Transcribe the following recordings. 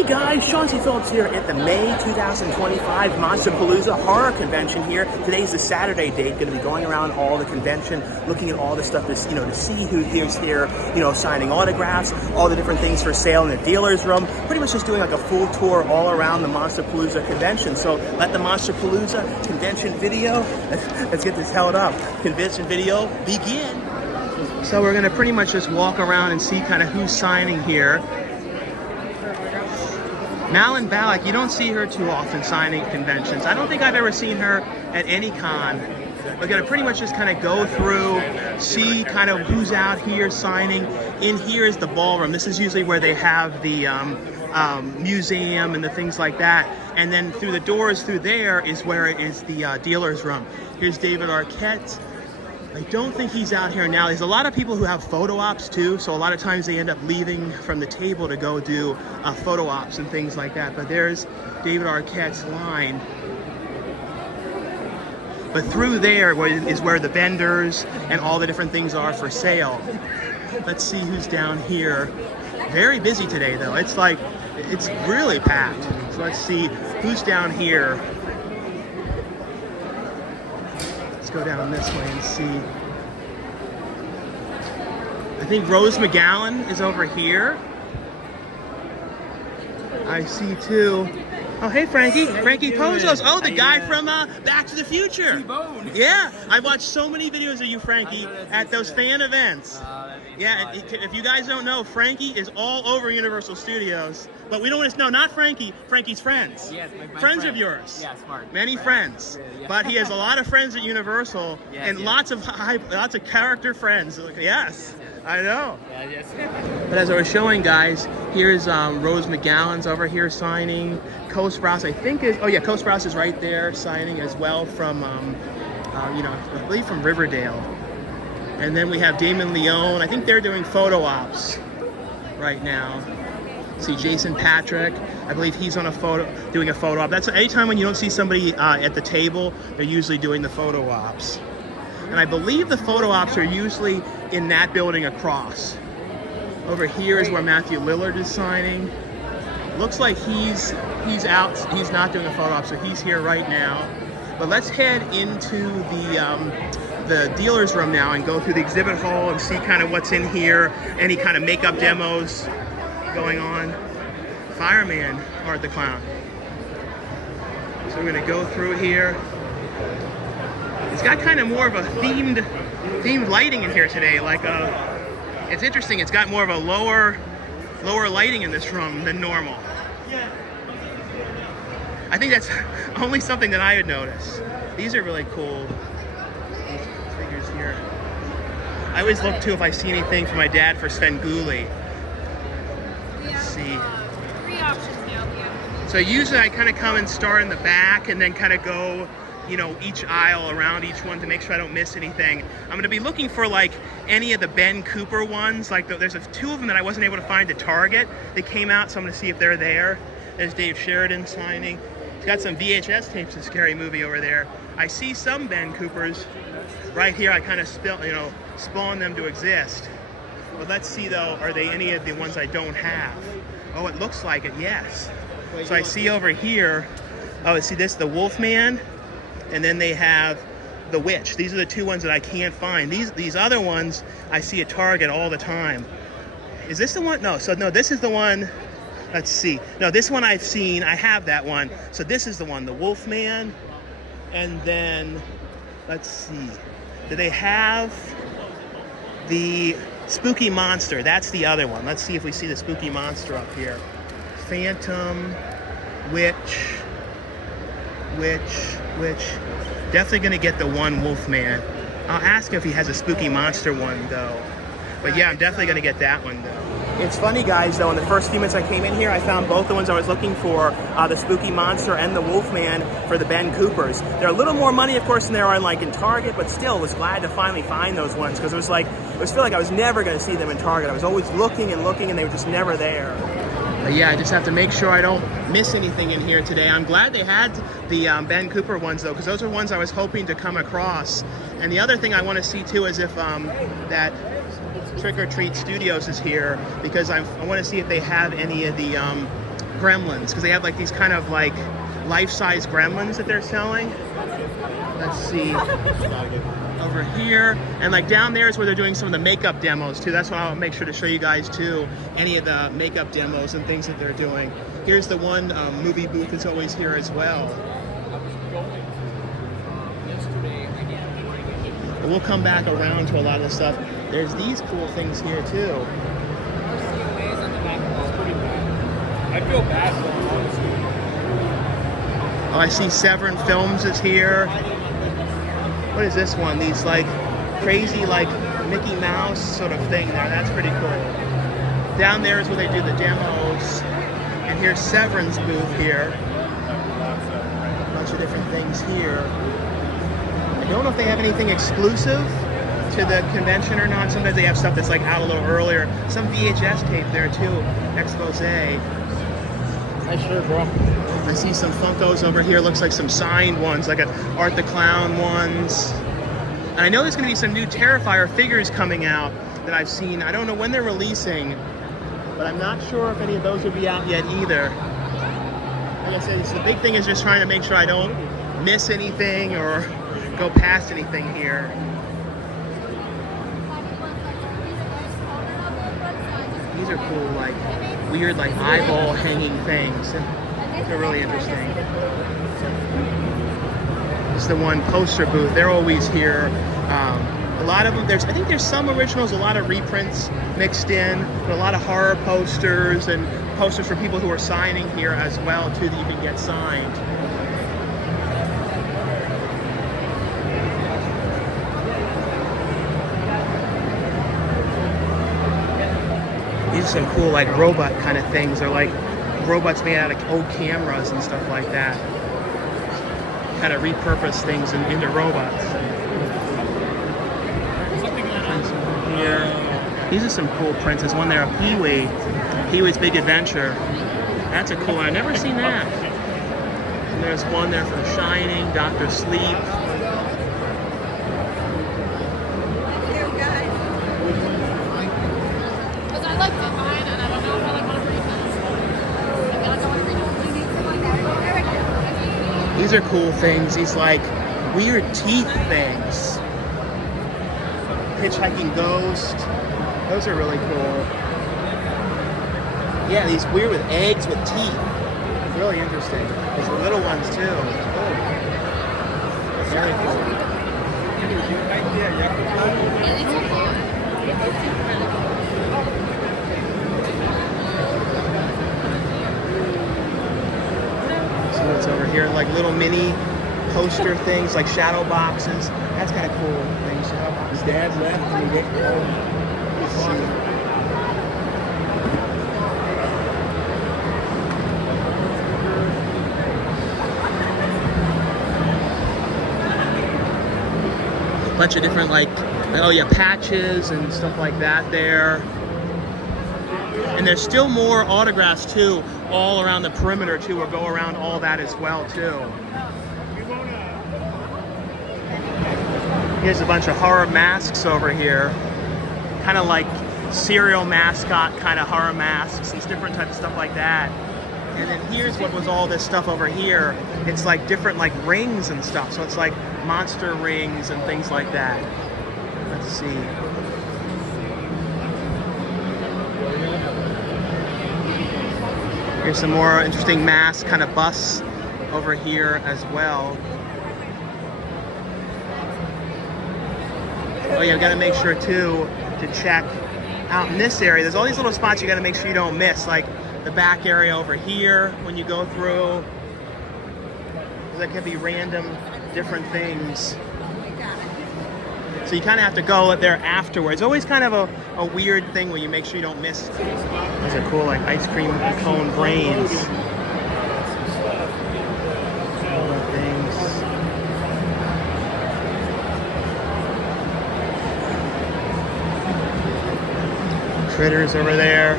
Hey guys, Sean C. Phillips here at the May 2025 Monsterpalooza Horror Convention here. Today's the Saturday date. Going to be going around all the convention, looking at all the stuff to see who is here, signing autographs, all the different things for sale in the dealer's room. Pretty much just doing like a full tour all around the Monsterpalooza convention. So let the Monsterpalooza convention video, let's get this held up. Convention video begin. So we're going to pretty much just walk around and see kind of who's signing here. Malin Ballack, you don't see her too often signing at conventions. I don't think I've ever seen her at any con. We're going to pretty much just kind of go through, see kind of who's out here signing. In here is the ballroom. This is usually where they have the museum and the things like that. And then through the doors through there is where it is the dealer's room. Here's David Arquette. I don't think he's out here now. There's a lot of people who have photo ops too, so a lot of times they end up leaving from the table to go do photo ops and things like that. But there's David Arquette's line. But through there is where the vendors and all the different things are for sale. Let's see who's down here. Very busy today though. It's really packed. So let's see who's down here. Go down this way and see. I think Rose McGowan is over here. I see too. Oh, hey Frankie. Frankie Kozos. Oh, the guy from Back to the Future. T-Bone. Yeah, I watched so many videos of you, Frankie, at those fan events. Yeah, if you guys don't know, Frankie is all over Universal Studios. But we don't want to know, not Frankie, Frankie's friends. Yes, my friends of yours. Yeah, smart. Many friends. Yeah. But he has a lot of friends at Universal and lots of character friends. Yes, I know. Yes. But as I was showing guys, here's Rose McGowan's over here signing. Co Sprouse, I think is, Co Sprouse is right there signing as well from, I believe from Riverdale. And then we have Damon Leone. I think they're doing photo ops right now. See Jason Patrick, I believe he's on doing a photo op. That's anytime when you don't see somebody at the table, they're usually doing the photo ops. And I believe the photo ops are usually in that building across. Over here is where Matthew Lillard is signing. Looks like he's out, he's not doing a photo op, so he's here right now. But let's head into the dealer's room now and go through the exhibit hall and see kind of what's in here, any kind of makeup demos going on. Fireman, Art the Clown. So we're gonna go through here. It's got kind of more of a themed lighting in here today. It's interesting. It's got more of a lower lighting in this room than normal. I think that's only something that I had noticed. These are really cool. These figures here. I always look too if I see anything for my dad for Svengoolie. See. 3 options now. So usually I kind of come and start in the back and then kind of go, each aisle around each one to make sure I don't miss anything. I'm going to be looking for any of the Ben Cooper ones. There's 2 of them that I wasn't able to find at Target. They came out, so I'm going to see if they're there. There's Dave Sheridan signing. He's got some VHS tapes of Scary Movie over there. I see some Ben Coopers right here. I kind of spawned them to exist. But let's see though, are they any of the ones I don't have? Oh, it looks like it, yes. So I see over here, see this, the Wolfman, and then they have the Witch. These are the 2 ones that I can't find. These other ones I see at Target all the time. Is this the one? No, this is the one. Let's see. No, this one I've seen, I have that one. So this is the one, the Wolfman, and then, let's see. Do they have the Spooky Monster? That's the other one. Let's see if we see the Spooky Monster up here. Phantom, Witch. Definitely gonna get the one Wolfman. I'll ask if he has a Spooky Monster one though. But yeah, I'm definitely gonna get that one though. It's funny guys though, in the first few minutes I came in here, I found both the ones I was looking for, the Spooky Monster and the Wolfman for the Ben Coopers. They're a little more money of course than they are in Target, but still was glad to finally find those ones because it feel like I was never gonna see them in Target. I was always looking and they were just never there. But yeah, I just have to make sure I don't miss anything in here today. I'm glad they had the Ben Cooper ones though, because those are ones I was hoping to come across. And the other thing I want to see too is if that Trick or Treat Studios is here, because I want to see if they have any of the gremlins, because they have like these kind of like life-size gremlins that they're selling. Let's see. Over here, and like down there is where they're doing some of the makeup demos too. That's why I'll make sure to show you guys too any of the makeup demos and things that they're doing. Here's the one movie booth that's always here as well. And we'll come back around to a lot of the stuff. There's these cool things here too. I feel bad for them, honestly. Oh, I see Severin Films is here. What is this one? These like crazy like Mickey Mouse sort of thing there. That's pretty cool. Down there is where they do the demos. And here's Severin's booth here. A bunch of different things here. I don't know if they have anything exclusive to the convention or not. Sometimes they have stuff that's like out a little earlier. Some VHS tape there too. Expose. Nice shirt, bro. I see some Funkos over here. Looks like some signed ones, like Art the Clown ones. And I know there's going to be some new Terrifier figures coming out that I've seen. I don't know when they're releasing, but I'm not sure if any of those will be out yet either. Like I said, the big thing is just trying to make sure I don't miss anything or go past anything here. These are cool, like weird, like eyeball hanging things. They're really interesting. It's the one poster booth. They're always here. A lot of them. I think there's some originals, a lot of reprints mixed in, but a lot of horror posters and posters for people who are signing here as well too that you can get signed. These are some cool like robot kind of things. They're like robots made out of old cameras and stuff like that. Kind of repurpose things into robots. Here. These are some cool prints. There's one there of Pee-wee. Pee-wee's Big Adventure. That's a cool one. I've never seen that. And there's one there for The Shining, Dr. Sleep. Because I liked it mine, and I don't know if I want to read this. I feel like I want to read it. These are cool things. These like weird teeth things. Hitchhiking Ghost. Those are really cool. Yeah, these weird with eggs with teeth. Really interesting. There's the little ones too. Oh. Very cool. So what's over here? Like little mini poster things, like shadow boxes. That's kind of cool. Things. Shadow boxes. His dad's left and he went home. Bunch of different like, oh yeah, patches and stuff like that there. And there's still more autographs too, all around the perimeter too, or go around all that as well too. Here's a bunch of horror masks over here. Kind of like serial mascot kind of horror masks, these different types of stuff like that. And then here's what was all this stuff over here. It's like different like rings and stuff. So it's like monster rings and things like that. Let's see. Here's some more interesting mask kind of busts over here as well. Oh yeah, we gotta make sure too to check out in this area. There's all these little spots you gotta make sure you don't miss, like the back area over here when you go through. That could be random different things. So you kind of have to go there afterwards. Always kind of a weird thing where you make sure you don't miss. Those are cool, like ice cream cone brains. Things. Critters over there.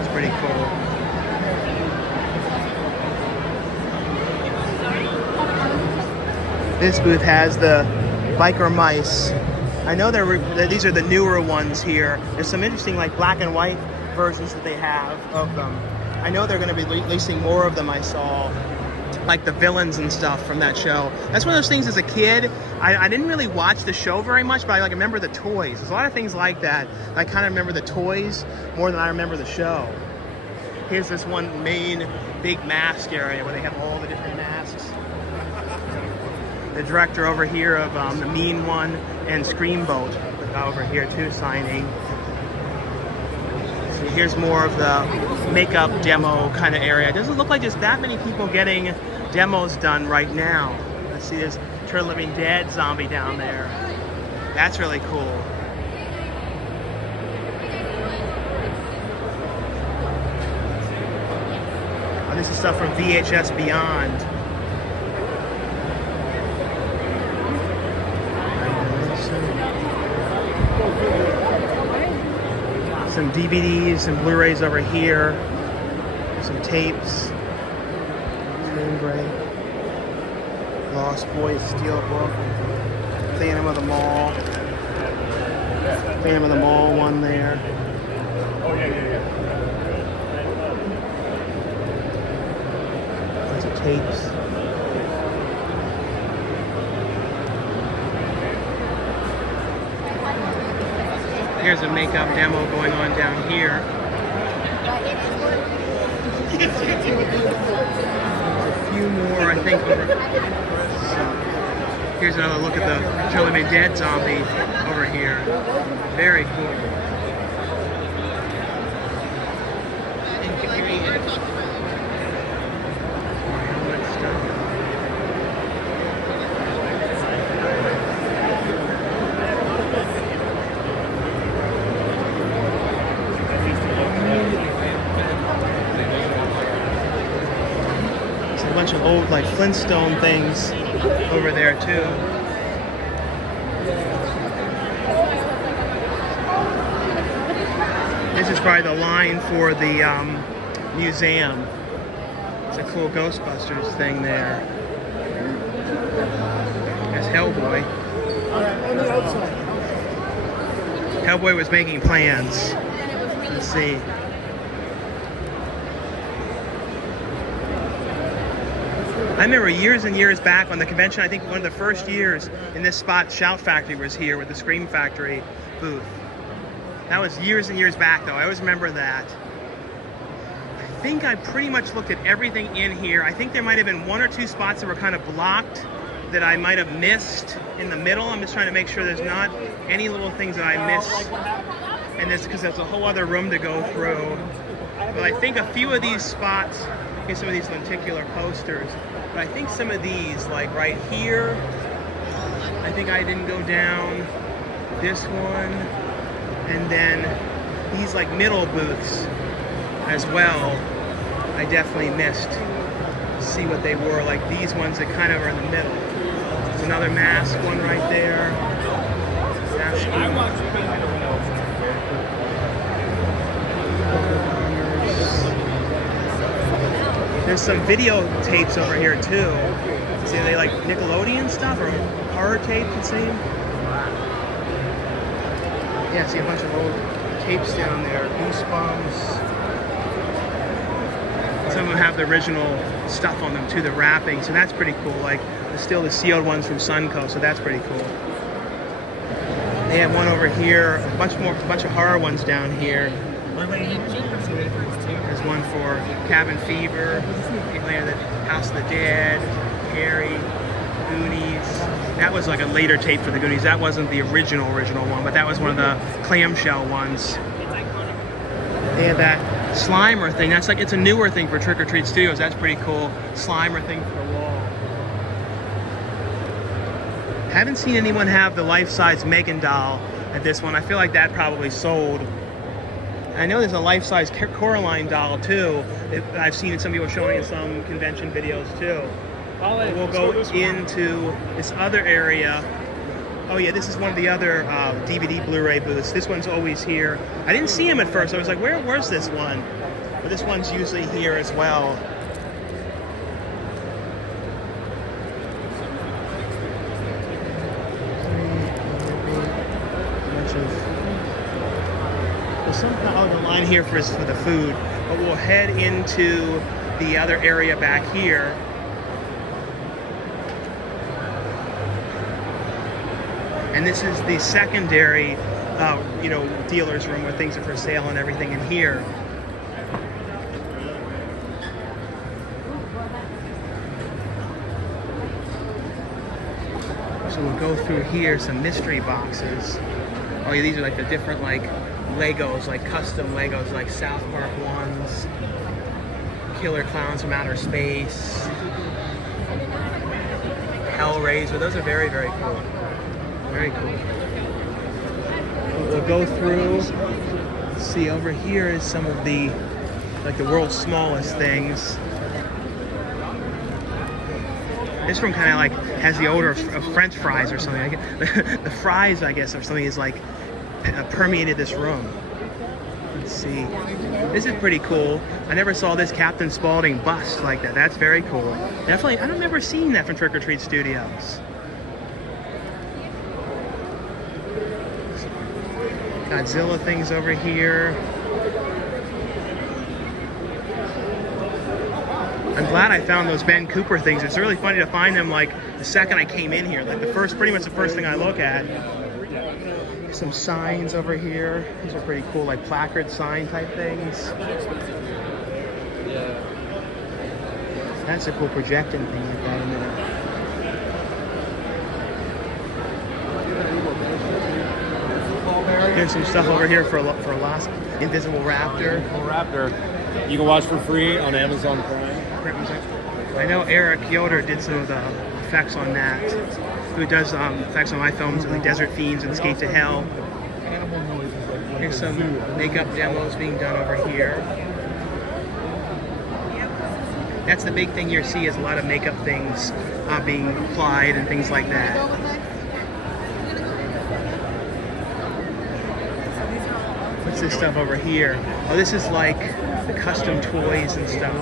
It's pretty cool. This booth has the biker mice. I know these are the newer ones here. There's some interesting like black and white versions that they have of them. I know they're going to be releasing more of them. I saw, like the villains and stuff from that show. That's one of those things as a kid, I didn't really watch the show very much, but I like remember the toys. There's a lot of things like that. I kind of remember the toys more than I remember the show. Here's this one main big mask area where they have all the different masks. The director over here of The Mean One and Screamboat over here too, signing. So here's more of the makeup demo kind of area. It doesn't look like there's that many people getting demos done right now. Let's see, there's Return of the Living Dead zombie down there. That's really cool. Oh, this is stuff from VHS Beyond. Some DVDs and Blu-rays over here. Some tapes. Break. Lost Boys Steelbook. Phantom of the Mall. Phantom of the Mall one there. Oh, yeah. Bunch of tapes. Here's a makeup demo going on down here. There's a few more, I think, over. Here's another look at the Return of the Living Dead zombie over here. Very cool. Bunch of old like Flintstone things over there too. This is probably the line for the museum. It's a cool Ghostbusters thing there. There's Hellboy. Hellboy was making plans. Let's see. I remember years and years back on the convention, I think one of the first years in this spot, Shout Factory was here with the Scream Factory booth. That was years and years back though, I always remember that. I think I pretty much looked at everything in here. I think there might have been one or two spots that were kind of blocked that I might have missed in the middle. I'm just trying to make sure there's not any little things that I missed in this, because there's a whole other room to go through. But I think a few of these spots, here's some of these lenticular posters. But I think some of these, like right here, I think I didn't go down. This one, and then these like middle booths as well, I definitely missed. See what they were, like these ones that kind of are in the middle. There's another mask one right there. There's some videotapes over here too. See, they like Nickelodeon stuff or horror tape, it seems. Yeah, see a bunch of old tapes down there. Goosebumps. Some of them have the original stuff on them too, the wrapping. So that's pretty cool. Like still the sealed ones from Suncoast. So that's pretty cool. They have one over here. A bunch of horror ones down here. There's one for Cabin Fever, the House of the Dead, Carrie, Goonies. That was like a later tape for the Goonies. That wasn't the original one, but that was one of the clamshell ones. They have that Slimer thing. That's like, it's a newer thing for Trick or Treat Studios. That's pretty cool. Slimer thing for the wall. Haven't seen anyone have the life-size Megan doll at this one. I feel like that probably sold. I know there's a life-size Coraline doll too. I've seen some people showing in some convention videos too. We'll go into this other area. Oh yeah, this is one of the other DVD Blu-ray booths. This one's always here. I didn't see him at first. I was like, where's this one? But this one's usually here as well. There's some, the line here for the food. But we'll head into the other area back here. And this is the secondary, dealer's room where things are for sale and everything in here. So we'll go through here, some mystery boxes. Oh yeah, these are like the different like Legos, like custom Legos, like South Park ones, Killer Clowns from Outer Space, Hellraiser. Those are very, very cool. Very cool. We'll go through. See, over here is some of the, like the world's smallest things. This one kind of like has the odor of French fries or something. The fries, I guess, or something is like permeated this room. Let's see. This is pretty cool. I never saw this Captain Spaulding bust like that. That's very cool. Definitely, I don't remember seeing that from Trick or Treat Studios. Godzilla things over here. I'm glad I found those Ben Cooper things. It's really funny to find them like the second I came in here. Like pretty much the first thing I look at. Some signs over here. These are pretty cool, like placard sign type things. That's a cool projecting thing like that in there. There's some stuff over here for Lost Invisible Raptor. You can watch for free on Amazon Prime. I know Eric Yoder did some of the effects on that. Who does effects on my films like Desert Fiends and Escape to Hell. Here's some makeup demos being done over here. That's the big thing you see, is a lot of makeup things being applied and things like that. What's this stuff over here? Oh, this is like the custom toys and stuff.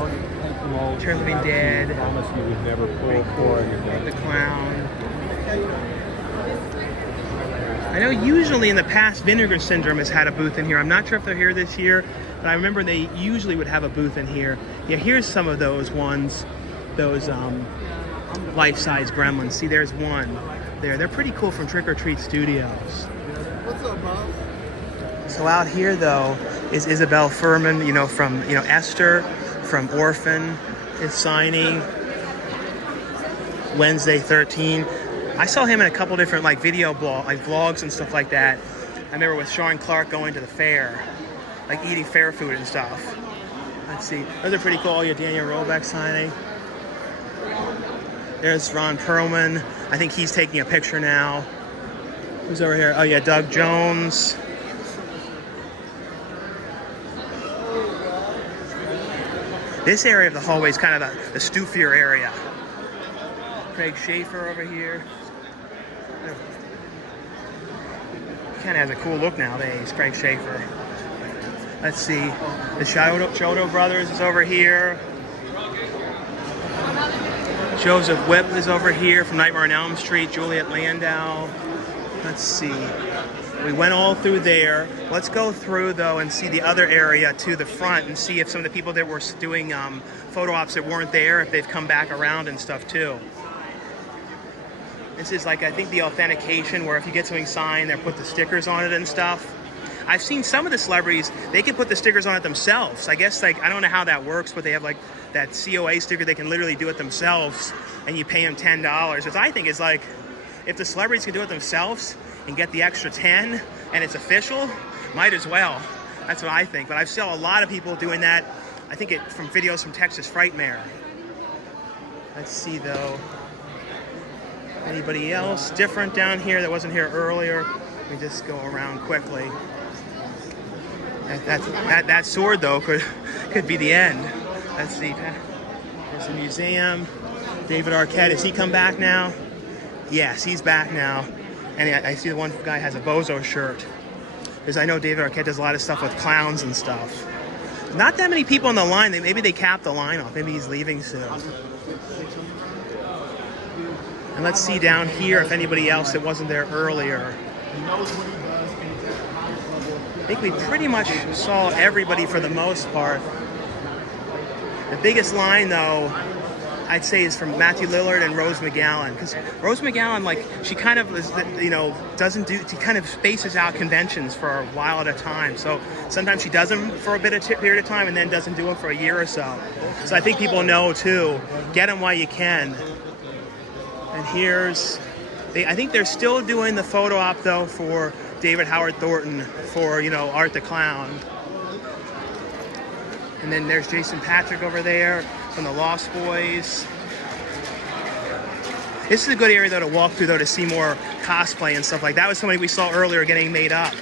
Return of the Living Dead. The Clown. I know usually in the past Vinegar Syndrome has had a booth in here. I'm not sure if they're here this year, but I remember they usually would have a booth in here. Yeah, here's some of those ones. Those life-size gremlins. See, there's one there. They're pretty cool from Trick or Treat Studios. What's up, Bob? So out here though is Isabel Furman, from Esther, from Orphan, is signing. Wednesday 13. I saw him in a couple different video vlogs and stuff like that. I remember with Sean Clark going to the fair, like eating fair food and stuff. Let's see, those are pretty cool. Oh, yeah, Daniel Roebuck signing. There's Ron Perlman. I think he's taking a picture now. Who's over here? Oh yeah, Doug Jones. This area of the hallway is kind of the stuffier area. Craig Schaefer over here. Kind of has a cool look nowadays, Craig Schaefer. Let's see, the Chiodo Brothers is over here. Joseph Whipp is over here from Nightmare on Elm Street. Juliet Landau. Let's see. We went all through there. Let's go through though and see the other area to the front and see if some of the people that were doing photo ops that weren't there, if they've come back around and stuff too. This is like, I think, the authentication where if you get something signed, they put the stickers on it and stuff. I've seen some of the celebrities, they can put the stickers on it themselves. I guess, I don't know how that works, but they have like that COA sticker, they can literally do it themselves and you pay them $10. Which I think is like, if the celebrities can do it themselves and get the extra 10 and it's official, might as well. That's what I think. But I've seen a lot of people doing that. I think from videos from Texas Frightmare. Let's see though. Anybody else different down here that wasn't here earlier? Let me just go around quickly. That sword though could be the end. Let's see. There's a museum. David Arquette, has he come back now? Yes, he's back now. And I see the one guy has a Bozo shirt. Because I know David Arquette does a lot of stuff with clowns and stuff. Not that many people on the line. Maybe they capped the line off. Maybe he's leaving soon. And let's see down here if anybody else that wasn't there earlier. I think we pretty much saw everybody for the most part. The biggest line, though, I'd say is from Matthew Lillard and Rose McGowan, because Rose McGowan, like, she kind of is, you know, she kind of spaces out conventions for a while at a time. So sometimes she does them for a period of time and then doesn't do them for a year or so. So I think people know too, get them while you can. And here's, I think they're still doing the photo op though for David Howard Thornton for, you know, Art the Clown. And then there's Jason Patrick over there from the Lost Boys. This is a good area though to walk through though to see more cosplay and stuff like that. That was somebody we saw earlier getting made up.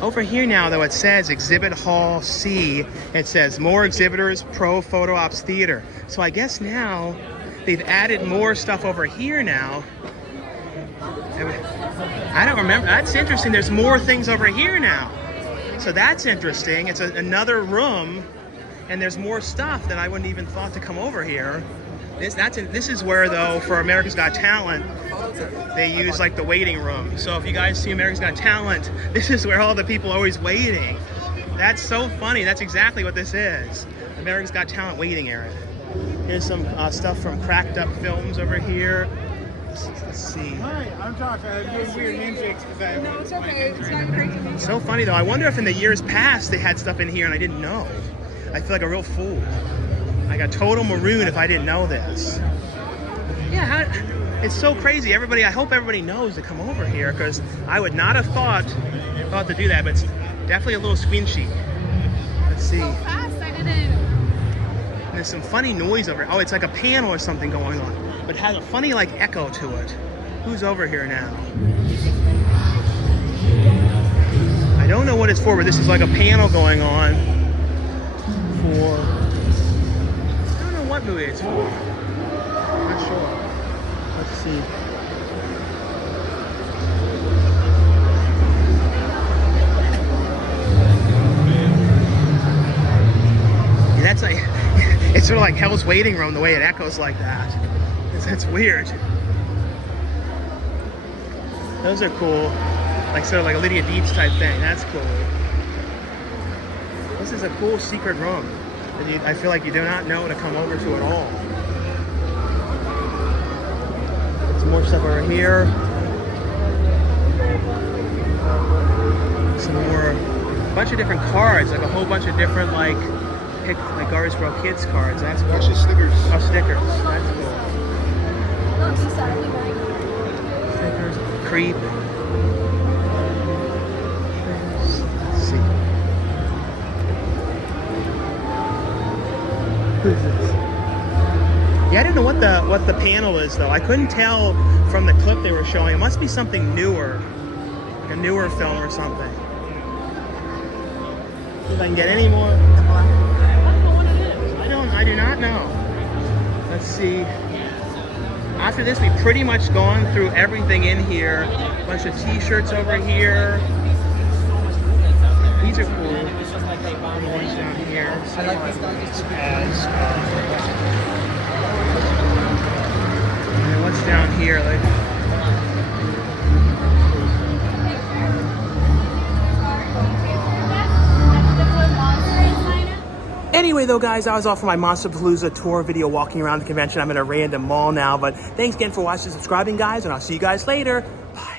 Over here now though it says Exhibit Hall C. It says more exhibitors, pro photo ops theater. So I guess now they've added more stuff over here now. I don't remember. That's interesting. There's more things over here now. So that's interesting. It's another room, and there's more stuff than I wouldn't even thought to come over here. This is where, though, for America's Got Talent, they use like the waiting room. So if you guys see America's Got Talent, this is where all the people are always waiting. That's so funny. That's exactly what this is. America's Got Talent waiting area. Here's some stuff from Cracked Up Films over here. Let's see. Hi, I'm talking. I'm doing weird handshakes because I. No, it's okay. It's not great to meet. So funny though. I wonder if in the years past they had stuff in here and I didn't know. I feel like a real fool. I got total maroon if I didn't know this. Yeah, it's so crazy. Everybody, I hope everybody knows to come over here because I would not have thought to do that. But it's definitely a little squinchy. Let's see. So fast, I didn't. And there's some funny noise over here. Oh, it's like a panel or something going on. But it has a funny like echo to it. Who's over here now? I don't know what it's for, but this is like a panel going on for, I don't know what movie it's for. I'm not sure. Let's see. Yeah, that's like, it's sort of like Hell's Waiting Room, the way it echoes like that. That's weird. Those are cool. Like sort of like a Lydia Deetz type thing. That's cool. This is a cool secret room that I feel like you do not know to come over to at all. Some more stuff over here. Some more, a bunch of different cards, like a whole bunch of different like Garrisboro Kids cards. That's cool. Actually, stickers. Oh, stickers. That's cool. Stickers, creep. Let's see. Who is this? Yeah, I didn't know what the panel is though. I couldn't tell from the clip they were showing. It must be something newer, like a newer film or something. See if I can get any more. I do not know. Let's see. After this, we've pretty much gone through everything in here. A bunch of t-shirts over here. These are cool. And the ones down here. I like these guys. And then what's down here? Like, anyway, though, guys, I was off for my Monsterpalooza tour video walking around the convention. I'm in a random mall now, but thanks again for watching and subscribing, guys, and I'll see you guys later. Bye.